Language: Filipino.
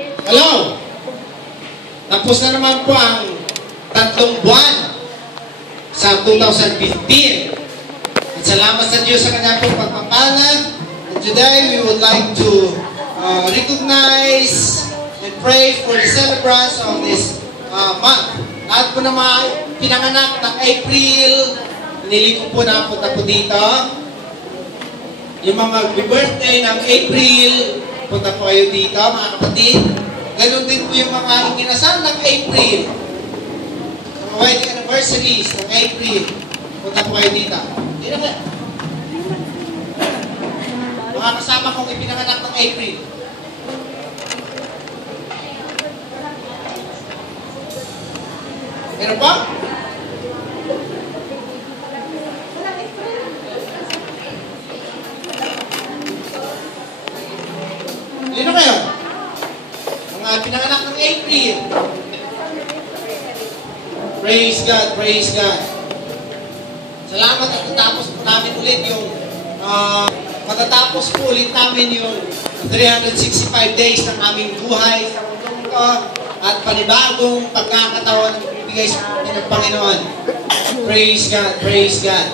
Hello! Tapos na naman po ang 3 buwan sa 2015. At salamat sa Diyos sa kanya pong pagpapala. And today, we would like to recognize and pray for the celebrants of this month. Lahat po naman pinanganak ng April, nilikom po na punta po dito. Yung mga birthday ng April, punta po kayo dito, mga kapatid. Ganon din po yung mga inginasal ng April. Mga wedding anniversaries ng April, punta po kayo dito. Hindi na ba? Mga kasama kong ipinanganak ng April. Meron ba? Sino kayo? Mga pinanganak ng April. Praise God, praise God. Salamat at natapos po namin ulit yung matatapos po ulit namin yung 365 days ng aming buhay sa mundong ito at panibagong pagkakataon ng bibigay sa atin ng Panginoon. Praise God, praise God.